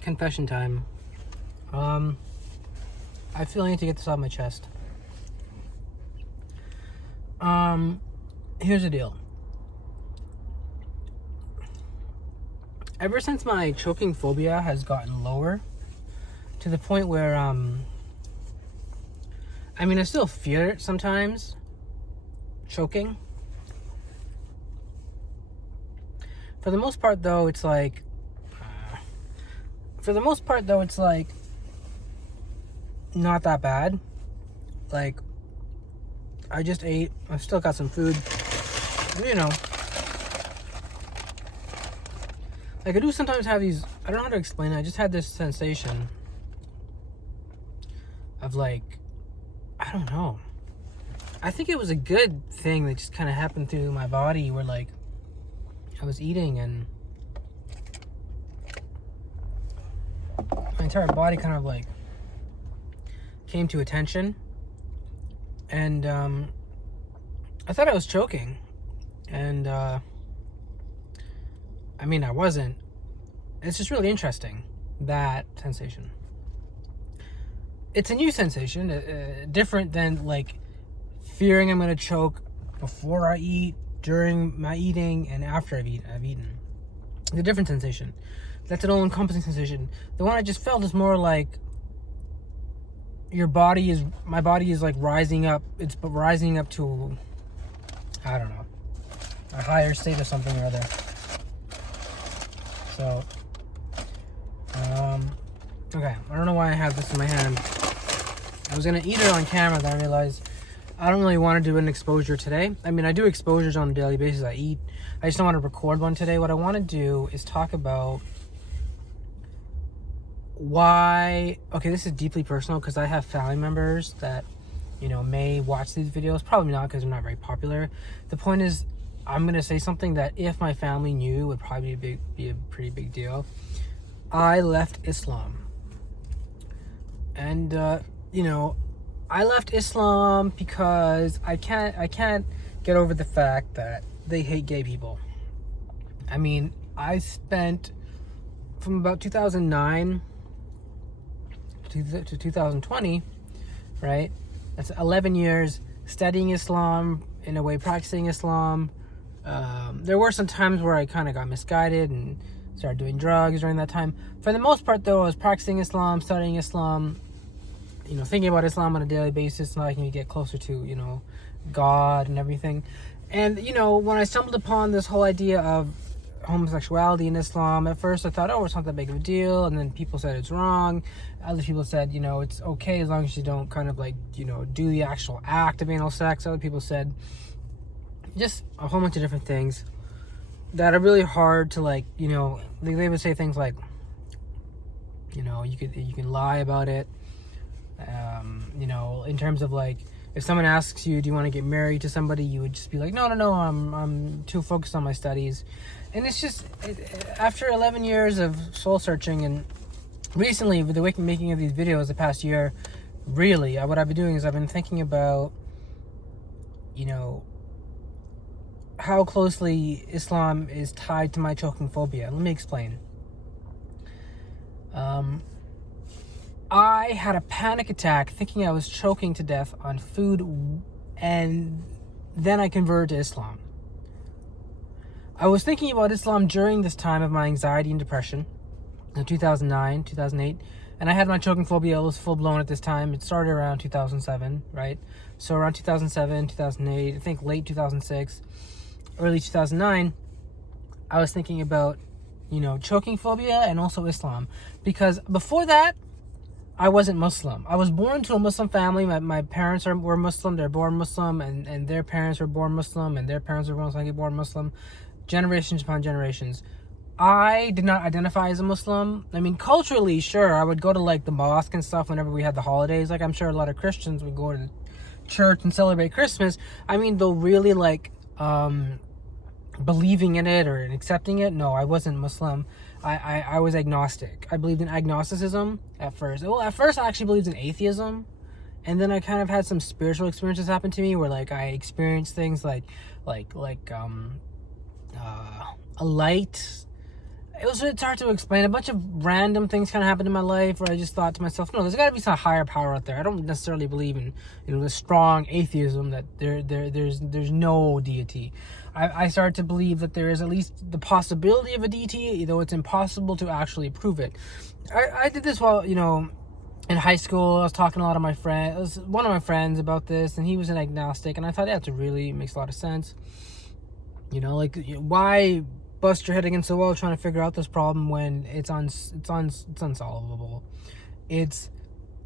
Confession time. I feel I need to get this off my chest. Here's the deal. Ever since my choking phobia has gotten lower, to the point where, I still fear it sometimes, choking. For the most part, though, it's like, not that bad. Like, I just ate, I've still got some food, Like, I do sometimes have these, I don't know how to explain it, I just had this sensation of, like, I don't know. I think it was a good thing that just kind of happened through my body where, like, I was eating and my entire body kind of, like, came to attention. And, I thought I was choking. And, I wasn't. It's just really interesting, that sensation. It's a new sensation, different than, like, fearing I'm going to choke before I eat, during my eating, and after I've eaten. It's a different sensation. That's an all-encompassing sensation. The one I just felt is more like my body is like rising up. It's rising up to, I don't know, a higher state of something or other. So, okay, I don't know why I have this in my hand. I was gonna eat it on camera, then I realized I don't really want to do an exposure today. I do exposures on a daily basis. I eat. I just don't want to record one today. What I want to do is talk about why. Okay, this is deeply personal because I have family members that, may watch these videos. Probably not because they're not very popular. The point is, I'm going to say something that if my family knew would probably be a pretty big deal. I left Islam. And, I left Islam because I can't get over the fact that they hate gay people. I spent from about 2009 to 2020, right? That's 11 years studying Islam, in a way practicing Islam. There were some times where I kind of got misguided and started doing drugs during that time. For the most part, though, I was practicing Islam, studying Islam, thinking about Islam on a daily basis, so I can get closer to, God and everything. And, when I stumbled upon this whole idea of homosexuality in Islam, at first I thought, it's not that big of a deal. And then people said it's wrong. Other people said, it's okay as long as you don't kind of do the actual act of anal sex. Other people said just a whole bunch of different things that are really hard to they would say things like, you can lie about it. In terms of if someone asks you, do you want to get married to somebody, you would just be like, no, I'm too focused on my studies. And it's just, after 11 years of soul searching, and recently with the making of these videos the past year, really, what I've been doing is I've been thinking about, how closely Islam is tied to my choking phobia. Let me explain. I had a panic attack thinking I was choking to death on food, and then I converted to Islam. I was thinking about Islam during this time of my anxiety and depression in 2009, 2008, and I had my choking phobia. It was full-blown at this time. It started around 2007, right? So around 2007, 2008, I think late 2006, early 2009, I was thinking about, choking phobia and also Islam. Because before that, I wasn't Muslim. I was born to a Muslim family. My parents were Muslim. They're born Muslim, and their parents were born Muslim, and their parents were born Muslim. Generations upon generations. I did not identify as a Muslim. Culturally, sure, I would go to the mosque and stuff whenever we had the holidays. I'm sure a lot of Christians would go to church and celebrate Christmas. Though really believing in it or accepting it, no, I wasn't Muslim. I was agnostic. I believed in agnosticism at first. Well, at first I actually believed in atheism, and then I kind of had some spiritual experiences happen to me where I experienced things like a light it's hard to explain. A bunch of random things kind of happened in my life where I just thought to myself, no, there's got to be some higher power out there. I don't necessarily believe in, the strong atheism that there's no deity. I started to believe that there is at least the possibility of a deity, though it's impossible to actually prove it. I did this while, in high school. I was talking to a lot of my friends, one of my friends about this, and he was an agnostic, and I thought, yeah, it really makes a lot of sense. Why bust your head against the wall trying to figure out this problem when it's unsolvable. It's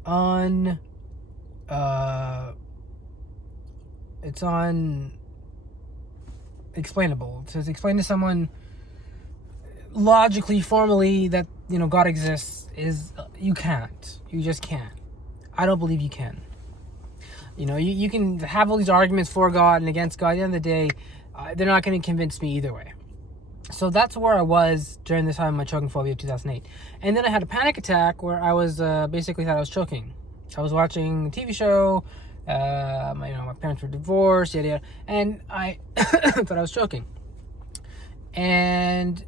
unexplainable. To explain to someone logically, formally that God exists you can't. You just can't. I don't believe you can. You can have all these arguments for God and against God. At the end of the day, they're not going to convince me either way. So that's where I was during the time of my choking phobia of 2008. And then I had a panic attack where I was basically thought I was choking. I was watching a TV show. My parents were divorced, yada yada, and I thought I was choking. And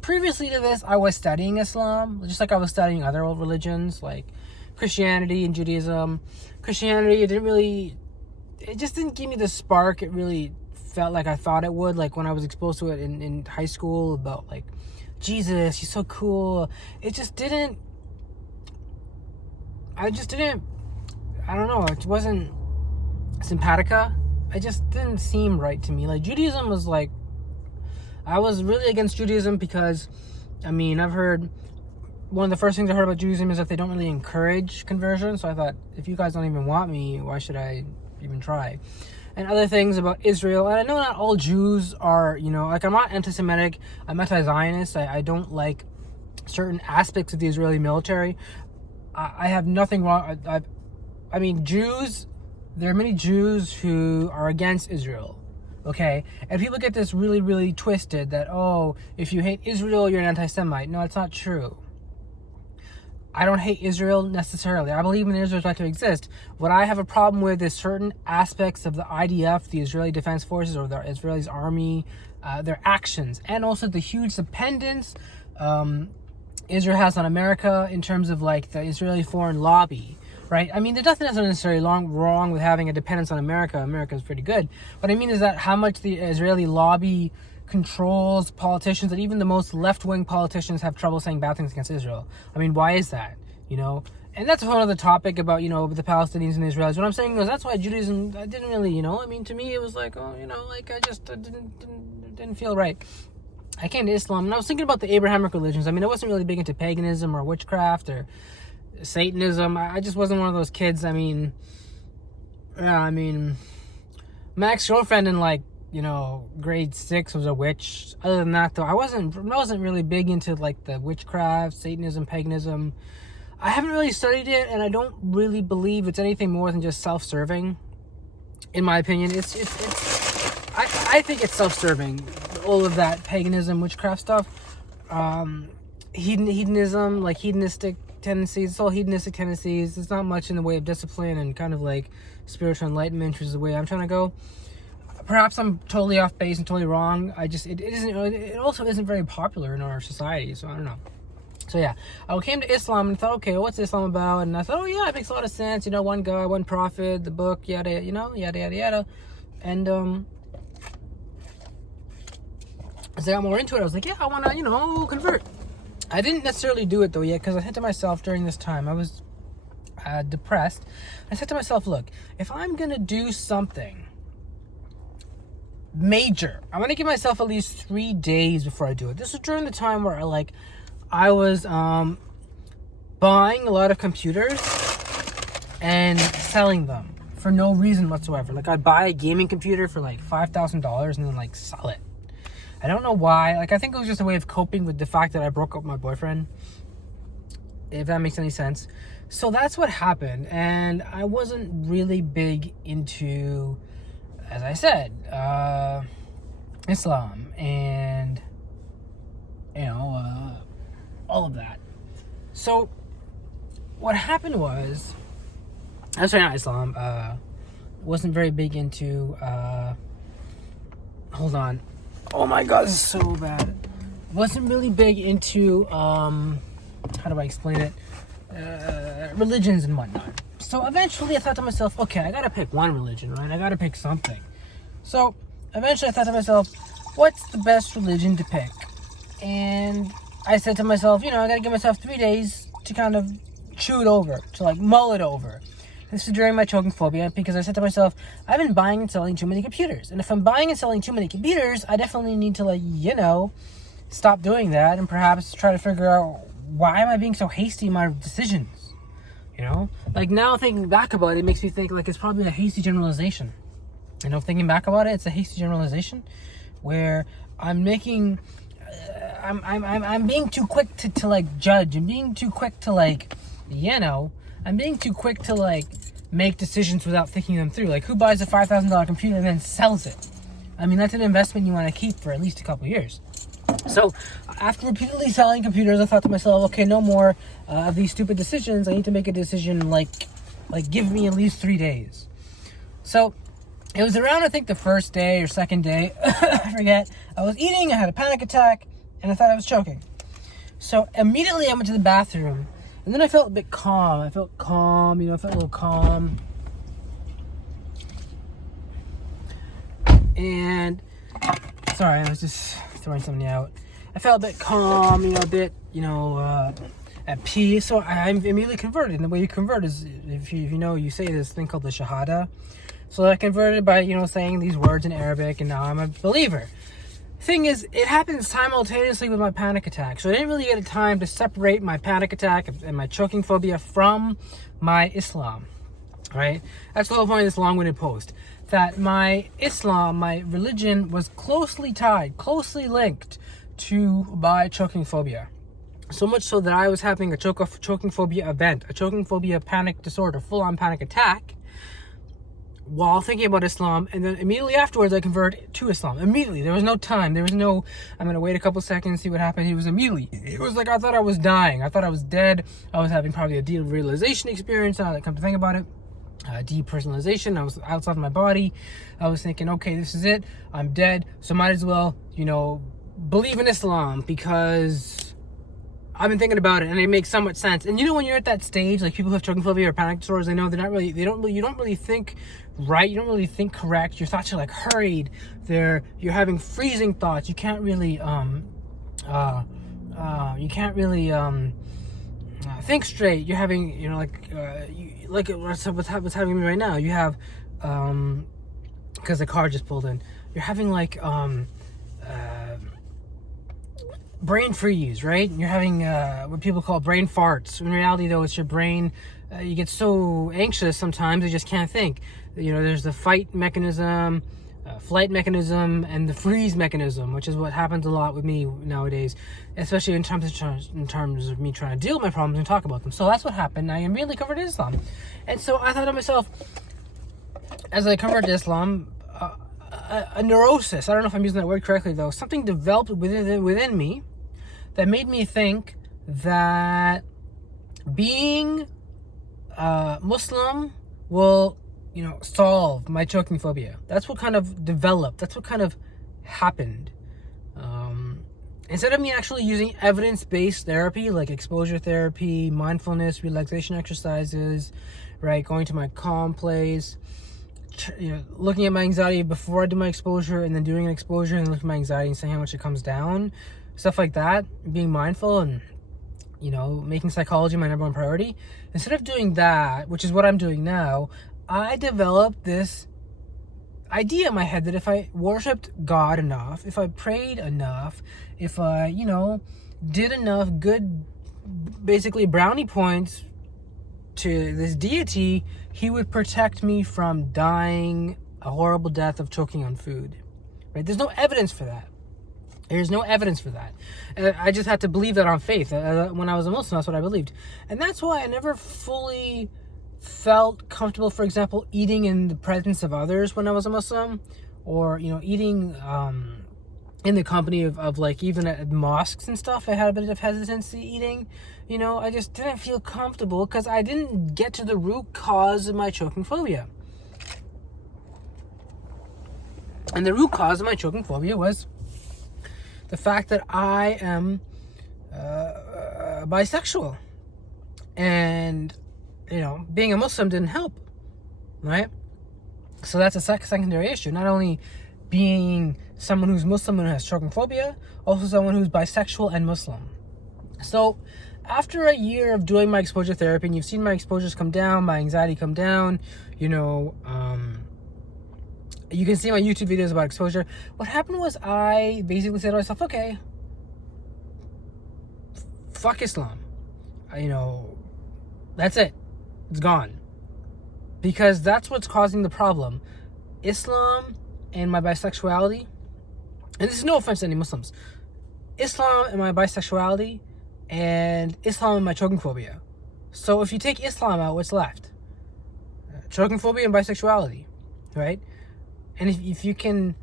previously to this, I was studying Islam, just like I was studying other old religions like Christianity and Judaism. Christianity, it just didn't give me the spark it really felt like I thought it would, like when I was exposed to it in high school about like Jesus, he's so cool. It don't know, it wasn't simpatica. It just didn't seem right to me. Like Judaism was like, I was really against Judaism because I've heard one of the first things I heard about Judaism is that they don't really encourage conversion. So I thought, if you guys don't even want me, why should I even try? And other things about Israel. And I know not all Jews are, I'm not anti-Semitic. I'm anti-Zionist. I don't like certain aspects of the Israeli military. I have nothing wrong. Jews, there are many Jews who are against Israel. Okay? And people get this really, really twisted that, if you hate Israel, you're an anti-Semite. No, it's not true. I don't hate Israel necessarily. I believe in Israel's right to exist. What I have a problem with is certain aspects of the IDF, the Israeli Defense Forces, or the Israeli army, their actions, and also the huge dependence Israel has on America in terms of like the Israeli foreign lobby, right? There's nothing that's necessarily wrong with having a dependence on America. America is pretty good. What I mean is that how much the Israeli lobby controls politicians, that even the most left-wing politicians have trouble saying bad things against Israel. Why is that? And that's a whole other topic about, the Palestinians and the Israelis. What I'm saying is that's why Judaism, I didn't really, to me it was like, I just didn't feel right. I came to Islam and I was thinking about the Abrahamic religions. I wasn't really big into paganism or witchcraft or Satanism. I just wasn't one of those kids. My ex-girlfriend in grade 6 was a witch. Other than that, though, I wasn't really big into like the witchcraft, Satanism, paganism. I haven't really studied it, and I don't really believe it's anything more than just self-serving. In my opinion, I think it's self-serving. All of that paganism, witchcraft stuff, hedonism, like hedonistic tendencies. It's all hedonistic tendencies. There's not much in the way of discipline and kind of like spiritual enlightenment, which is the way I'm trying to go. Perhaps I'm totally off base and totally wrong. It also isn't very popular in our society, so I don't know. So yeah, I came to Islam and thought, okay, what's Islam about? And I thought, it makes a lot of sense. One God, one prophet, the book, yada, yada, yada. And as I got more into it, I was like, yeah, I want to, convert. I didn't necessarily do it though yet, because I said to myself during this time, I was depressed. I said to myself, look, if I'm going to do something major, I'm going to give myself at least 3 days before I do it. This was during the time where I was buying a lot of computers and selling them for no reason whatsoever. I'd buy a gaming computer for $5,000 and then sell it. I don't know why. I think it was just a way of coping with the fact that I broke up with my boyfriend, if that makes any sense. So that's what happened, and I wasn't really big into, as I said, Islam and all of that. So what happened was, I'm sorry, not Islam, wasn't very big into hold on, oh my god, this is so bad. wasn't really big into, how do I explain it? Religions and whatnot. So eventually I thought to myself, okay, I gotta pick one religion, right? I gotta pick something. So eventually I thought to myself, what's the best religion to pick? And I said to myself, I gotta give myself 3 days to kind of chew it over, to like mull it over. This is during my choking phobia, because I said to myself, I've been buying and selling too many computers. And if I'm buying and selling too many computers, I definitely need to stop doing that and perhaps try to figure out, why am I being so hasty in my decisions? Like now thinking back about it, makes me think like it's probably a hasty generalization. Thinking back about it, it's a hasty generalization where I'm making, I'm being too quick to like judge. I'm being too quick to I'm being too quick to like make decisions without thinking them through. Like, who buys a $5,000 computer and then sells it? I mean, that's an investment you want to keep for at least a couple years. So after repeatedly selling computers, I thought to myself, okay, no more of these stupid decisions. I need to make a decision like give me at least 3 days. So it was around, I think, the first day or second day, I forget. I was eating, I had a panic attack, and I thought I was choking. So immediately I went to the bathroom, and then I felt a bit calm. I felt calm, I felt a little calm. And, sorry, I was just throwing something out. I felt a bit calm, a bit, at peace. So I immediately converted. And the way you convert is, if you say this thing called the Shahada. So I converted by, saying these words in Arabic, and now I'm a believer. Thing is, it happened simultaneously with my panic attack. So I didn't really get a time to separate my panic attack and my choking phobia from my Islam, right? That's the whole point of this long-winded post. That my Islam, my religion, was closely closely linked to my choking phobia. So much so that I was having a choking phobia event, a choking phobia panic disorder, full-on panic attack, while thinking about Islam, and then immediately afterwards I converted to Islam. Immediately. There was no time. There was no, I'm going to wait a couple seconds, see what happened. It was immediately. It was like I thought I was dying. I thought I was dead. I was having probably a derealization experience, now that I come to think about it. Depersonalization. I was outside my body. I was thinking, okay, this is it. I'm dead. So might as well, believe in Islam, because I've been thinking about it and it makes so much sense. And when you're at that stage, like people who have choking phobia or panic disorders, they know you don't really think right. You don't really think correct. Your thoughts are like hurried. You're having freezing thoughts. You can't really, think straight. You're having, like what's having me right now. You have, because the car just pulled in. You're having like, brain freeze, right? You're having what people call brain farts. In reality, though, it's your brain. You get so anxious sometimes you just can't think. There's the fight mechanism, flight mechanism, and the freeze mechanism, which is what happens a lot with me nowadays, especially in terms of me trying to deal with my problems and talk about them. So that's what happened. I immediately converted to Islam, and so I thought to myself, as I converted to Islam, a neurosis, I don't know if I'm using that word correctly though, something developed within me that made me think that being Muslim will, solve my choking phobia. That's what kind of developed, that's what kind of happened. Instead of me actually using evidence-based therapy like exposure therapy, mindfulness, relaxation exercises, right, going to my calm place, looking at my anxiety before I do my exposure, and then doing an exposure and looking at my anxiety and seeing how much it comes down, stuff like that, being mindful and making psychology my number one priority. Instead of doing that, which is what I'm doing now, I developed this idea in my head that if I worshipped God enough, if I prayed enough, if I did enough good, basically brownie points to this deity, he would protect me from dying a horrible death of choking on food. Right? There's no evidence for that. There's no evidence for that. I just had to believe that on faith. When I was a Muslim, that's what I believed. And that's why I never fully felt comfortable, for example, eating in the presence of others when I was a Muslim, or, eating in the company of like, even at mosques and stuff. I had a bit of hesitancy eating. I just didn't feel comfortable because I didn't get to the root cause of my choking phobia. And the root cause of my choking phobia was the fact that I am bisexual. And, being a Muslim didn't help, right? So that's a secondary issue. Not only being someone who's Muslim and has choking phobia, also someone who's bisexual and Muslim. So after a year of doing my exposure therapy, and you've seen my exposures come down, my anxiety come down, you can see my YouTube videos about exposure. What happened was I basically said to myself, okay, fuck Islam. That's it. It's gone. Because that's what's causing the problem. Islam and my bisexuality, and this is no offense to any Muslims, Islam and my bisexuality, and Islam and my choking phobia. So if you take Islam out, what's left? Choking phobia and bisexuality, right? And if you can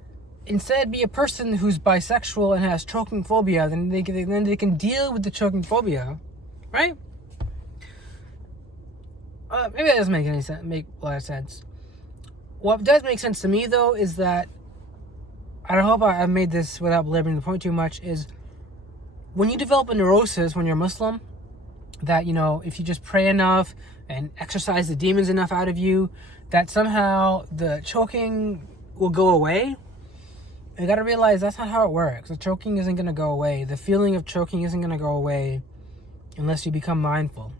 instead be a person who's bisexual and has choking phobia, then they can deal with the choking phobia, right? Maybe that doesn't make any sense. Make a lot of sense. What does make sense to me, though, is that, I hope I made this without belaboring the point too much, is when you develop a neurosis when you're Muslim, that, if you just pray enough and exercise the demons enough out of you, that somehow the choking will go away. You got to realize that's not how it works. The choking isn't going to go away. The feeling of choking isn't going to go away unless you become mindful.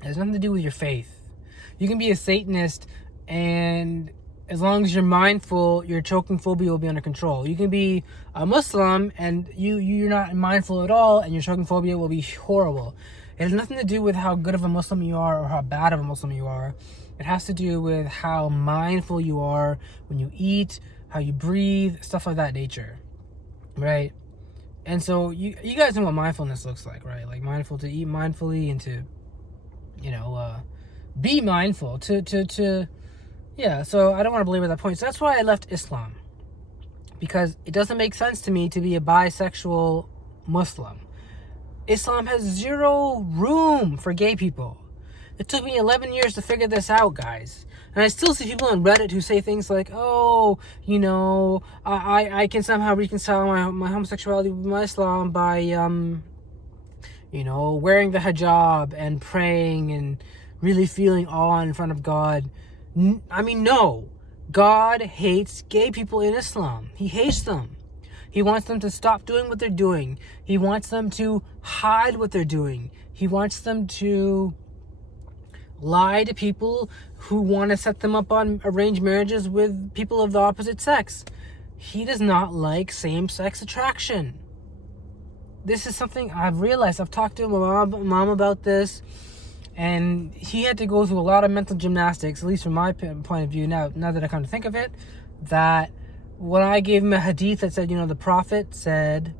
It has nothing to do with your faith. You can be a Satanist, and as long as you're mindful, your choking phobia will be under control. You can be a Muslim and you're not mindful at all, and your choking phobia will be horrible. It has nothing to do with how good of a Muslim you are or how bad of a Muslim you are. It has to do with how mindful you are when you eat, how you breathe, stuff of that nature, right? And so you guys know what mindfulness looks like, right? Like mindful to eat mindfully and to, be mindful yeah. So I don't want to belabor that point. So that's why I left Islam, because it doesn't make sense to me to be a bisexual Muslim. Islam has zero room for gay people. It took me 11 years to figure this out, guys. And I still see people on Reddit who say things like, oh, I can somehow reconcile my homosexuality with my Islam by, wearing the hijab and praying and really feeling awe in front of God. No. God hates gay people in Islam. He hates them. He wants them to stop doing what they're doing. He wants them to hide what they're doing. He wants them to lie to people who want to set them up on arranged marriages with people of the opposite sex. He does not like same-sex attraction. This is something I've realized. I've talked to my mom about this, and he had to go through a lot of mental gymnastics, at least from my point of view, now that I come to think of it, that when I gave him a hadith that said, the Prophet said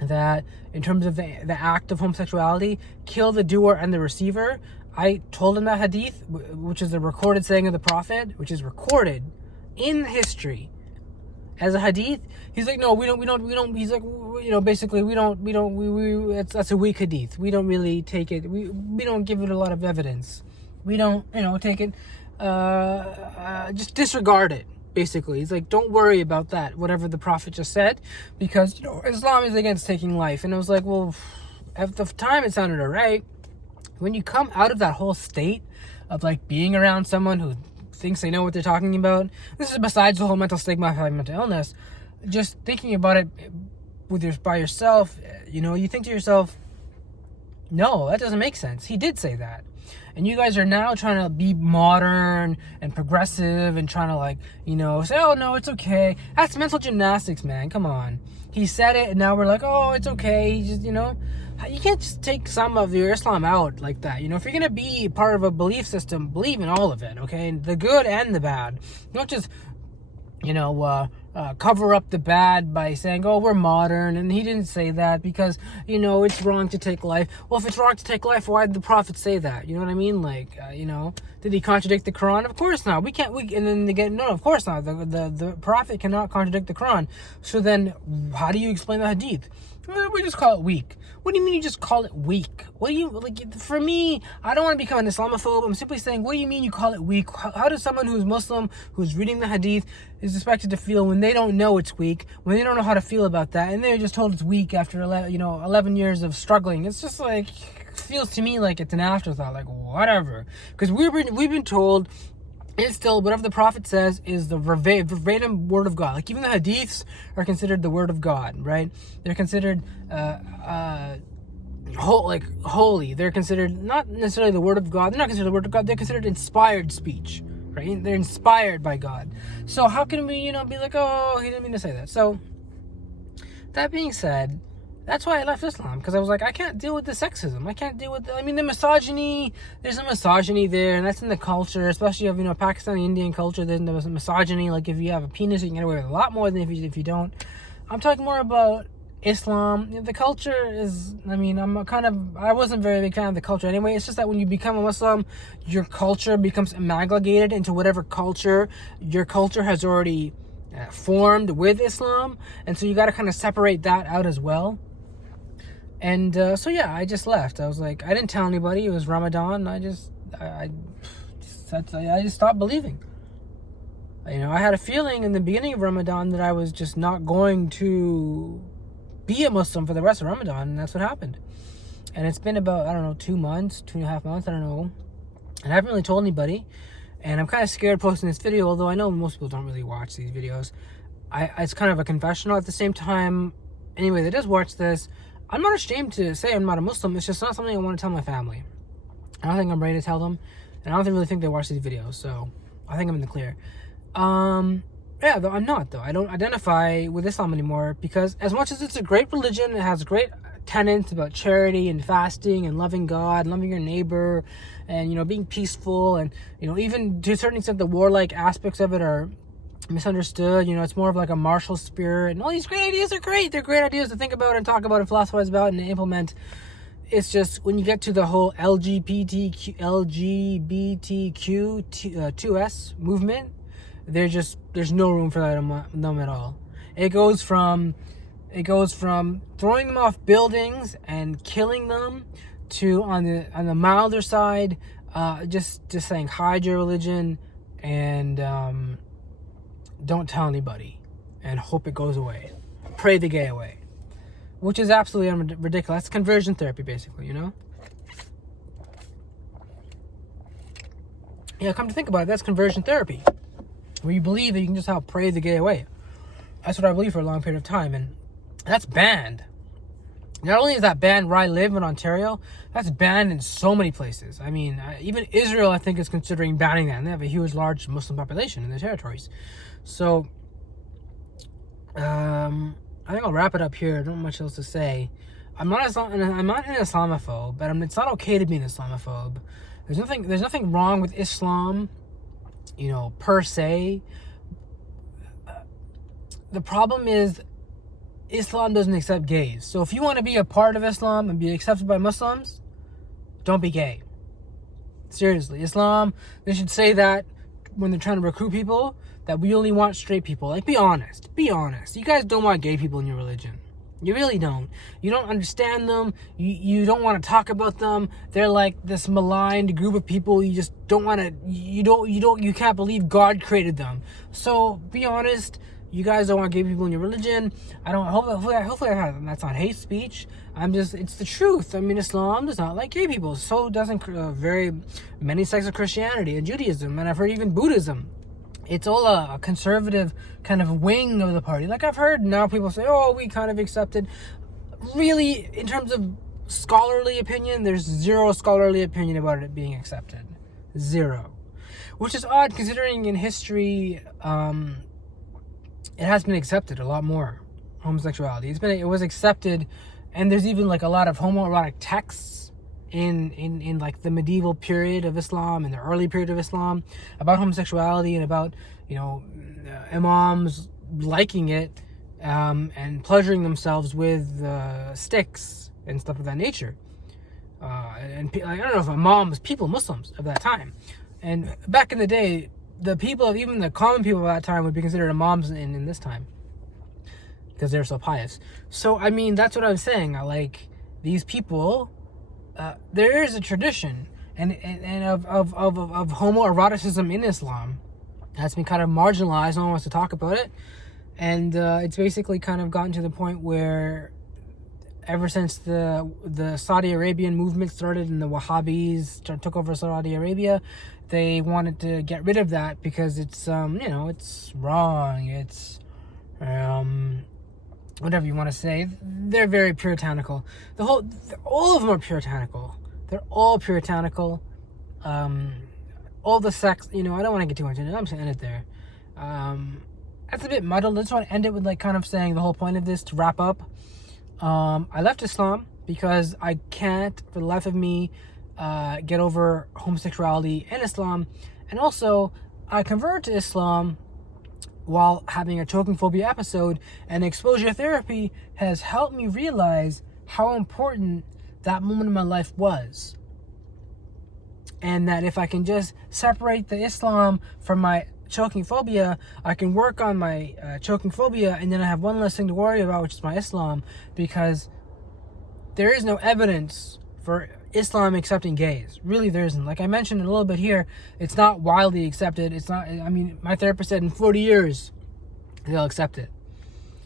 that in terms of the act of homosexuality, kill the doer and the receiver. I told him that hadith, which is a recorded saying of the Prophet, which is recorded in history as a hadith. He's like, no, we don't. He's like, basically, that's a weak hadith. We don't really take it. We don't give it a lot of evidence. We don't, take it, just disregard it. Basically, he's like, don't worry about that, whatever the Prophet just said, because, Islam is against taking life. And I was like, well, at the time it sounded all right. When you come out of that whole state of like being around someone who thinks they know what they're talking about, this is besides the whole mental stigma of having mental illness, just thinking about it by yourself, you think to yourself, no, that doesn't make sense. He did say that. And you guys are now trying to be modern and progressive and trying to say, oh no, it's okay. That's mental gymnastics, man. Come on. He said it and now we're like, oh, it's okay. He just, you can't just take some of your Islam out like that. If you're going to be part of a belief system, believe in all of it, okay? The good and the bad. Don't just, cover up the bad by saying, oh, we're modern, and he didn't say that because, it's wrong to take life. Well, if it's wrong to take life, why did the Prophet say that? You know what I mean? Did he contradict the Quran? Of course not. And then they get, no, of course not. The Prophet cannot contradict the Quran. So then, how do you explain the Hadith? We just call it weak. What do you mean you just call it weak? What do you, like, for me, I don't want to become an Islamophobe. I'm simply saying, what do you mean you call it weak? How does someone who's Muslim, who's reading the hadith, is expected to feel when they don't know it's weak, when they don't know how to feel about that, and they're just told it's weak after 11 years of struggling? It's just like, feels to me like it's an afterthought, like whatever. Because we've been told it's still whatever the prophet says is the verbatim word of God. Like even the hadiths are considered the word of God, right? They're considered holy. They're considered not necessarily the word of God. They're not considered the word of God. They're considered inspired speech, right? They're inspired by God. So how can we, be like, oh, he didn't mean to say that. So that being said, that's why I left Islam, because I was like, I can't deal with the sexism. I can't deal with the misogyny. There's a misogyny there, and that's in the culture, especially of, Pakistani Indian culture. There's a misogyny. Like, if you have a penis, you can get away with a lot more than if you don't. I'm talking more about Islam. The culture is, I wasn't very big fan of the culture anyway. It's just that when you become a Muslim, your culture becomes amalgamated into whatever culture your culture has already formed with Islam. And so you got to kind of separate that out as well. And so yeah, I just left. I was like, I didn't tell anybody. It was Ramadan. I just stopped believing. I had a feeling in the beginning of Ramadan that I was just not going to be a Muslim for the rest of Ramadan, and that's what happened. And it's been about 2 months, 2.5 months, I don't know. And I haven't really told anybody. And I'm kind of scared posting this video, although I know most people don't really watch these videos. It's kind of a confessional at the same time. Anyway, that does watch this. I'm not ashamed to say I'm not a Muslim. It's just not something I want to tell my family. I don't think I'm ready to tell them. And I don't really think they watch these videos. So I think I'm in the clear. Yeah, though I'm not, though. I don't identify with Islam anymore, because as much as it's a great religion, it has great tenets about charity and fasting and loving God, loving your neighbor, and, being peaceful. And, even to a certain extent, the warlike aspects of it are misunderstood. It's more of like a martial spirit, and all these great ideas are great. They're great ideas to think about and talk about and philosophize about and implement. It's just when you get to the whole LGBTQ2S movement, there's no room for that in them at all. It goes from throwing them off buildings and killing them to on the milder side, just saying hide your religion and don't tell anybody and hope it goes away. Pray the gay away. Which is absolutely ridiculous. That's conversion therapy, basically, Yeah, come to think about it, that's conversion therapy. Where you believe that you can just pray the gay away. That's what I believe for a long period of time. And that's banned. Not only is that banned where I live in Ontario, that's banned in so many places. Even Israel, I think, is considering banning that. And they have a huge, large Muslim population in their territories. So, I think I'll wrap it up here. I don't have much else to say. I'm not an Islamophobe, but it's not okay to be an Islamophobe. There's nothing wrong with Islam, per se. The problem is Islam doesn't accept gays. So if you want to be a part of Islam and be accepted by Muslims, don't be gay. Seriously, Islam, they should say that when they're trying to recruit people, that we only want straight people. Like, be honest. You guys don't want gay people in your religion. You really don't. You don't understand them. You don't want to talk about them. They're like this maligned group of people. You just don't want to. You can't believe God created them. So be honest. You guys don't want gay people in your religion. Hopefully that's not hate speech. It's the truth. Islam does not like gay people. So doesn't very many sects of Christianity and Judaism, and I've heard even Buddhism. It's all a conservative kind of wing of the party. Like I've heard now people say, oh, we kind of accepted. Really, in terms of scholarly opinion, there's zero scholarly opinion about it being accepted. Zero. Which is odd considering in history, it has been accepted a lot more, homosexuality. It was accepted, and there's even like a lot of homoerotic texts in like the medieval period of Islam and the early period of Islam about homosexuality and about, imams liking it and pleasuring themselves with sticks and stuff of that nature. And I don't know if Muslims of that time. And back in the day, the people, even the common people of that time would be considered imams in this time. because they're so pious. So I mean, that's what I'm saying. Like, these people, there is a tradition and of homoeroticism in Islam that's been kind of marginalized. No one wants to talk about it, and it's basically kind of gotten to the point where, ever since the Saudi Arabian movement started and the Wahhabis took over Saudi Arabia, they wanted to get rid of that because it's it's wrong. It's whatever you want to say. They're very puritanical. All of them are puritanical. They're all puritanical. All the sects, I don't want to get too much into it. I'm just gonna end it there. That's a bit muddled. I just want to end it with like kind of saying the whole point of this to wrap up. I left Islam because I can't, for the life of me, get over homosexuality in Islam. And also, I converted to Islam while having a choking phobia episode, and exposure therapy has helped me realize how important that moment in my life was. And that if I can just separate the Islam from my choking phobia, I can work on my choking phobia, and then I have one less thing to worry about, which is my Islam, because there is no evidence for Islam accepting gays. Really, there isn't. Like I mentioned a little bit here, it's not widely accepted. It's not, my therapist said in 40 years they'll accept it.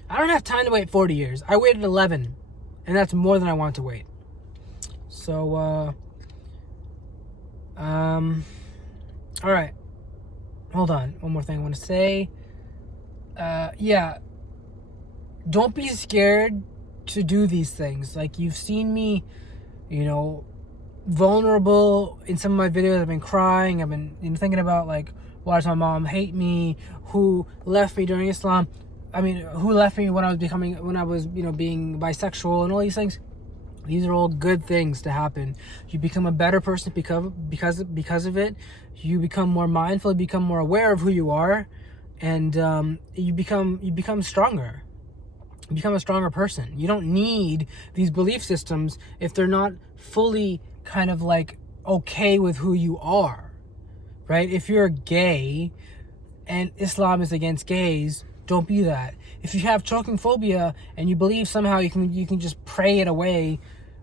I don't have time to wait 40 years. I waited 11, and that's more than I want to wait. So, all right. Hold on. One more thing I want to say. Don't be scared to do these things. Like, you've seen me, vulnerable in some of my videos. I've been crying. I've been thinking about, like, why does my mom hate me? Who left me during Islam? Who left me when I was being bisexual and all these things. These are all good things to happen. You become a better person because of it. You become more mindful, you become more aware of who you are, and you become stronger. You become a stronger person. You don't need these belief systems if they're not fully kind of like okay with who you are, right? If you're gay and Islam is against gays, don't be that. If you have choking phobia and you believe somehow you can just pray it away,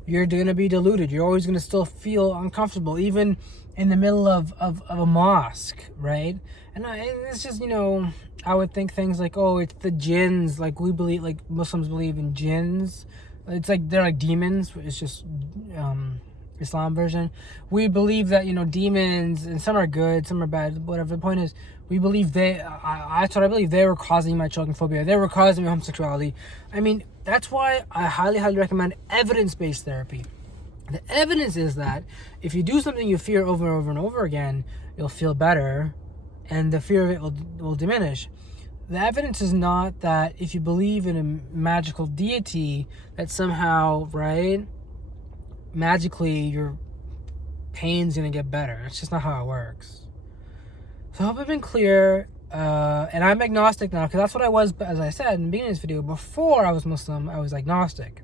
you're going to be deluded. You're always going to still feel uncomfortable, even in the middle of a mosque, right? And it's just, I would think things like, oh, it's the jinns. Like, we believe, like Muslims believe in jinns. It's like they're like demons. It's just Islam version. We believe that, demons, and some are good, some are bad, whatever. The point is, we believe that's what I believe. They were causing my choking phobia. They were causing my homosexuality. That's why I highly, highly recommend evidence-based therapy. The evidence is that if you do something you fear over and over and over again, you'll feel better, and the fear of it will diminish. The evidence is not that if you believe in a magical deity, that somehow, right, magically your pain's going to get better. It's just not how it works. So I hope I've been clear, and I'm agnostic now, because that's what I was, as I said in the beginning of this video. Before I was Muslim, I was agnostic.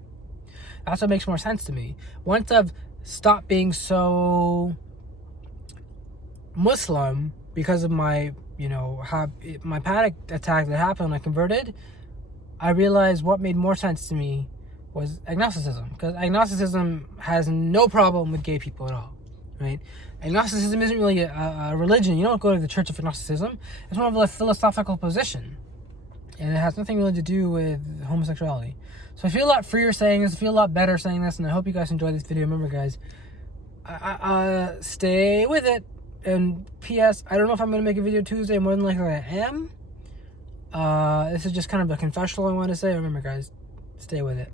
That's what makes more sense to me. Once I've stopped being so Muslim because of my, my panic attack that happened when I converted, I realized what made more sense to me was agnosticism. Because agnosticism has no problem with gay people at all, right? Agnosticism isn't really a religion. You don't go to the Church of Agnosticism. It's more of a philosophical position. And it has nothing really to do with homosexuality. So I feel a lot freer saying this. I feel a lot better saying this. And I hope you guys enjoyed this video. Remember, guys, stay with it. And P.S., I don't know if I'm going to make a video Tuesday. More than likely I am. This is just kind of a confessional I want to say. Remember, guys, stay with it.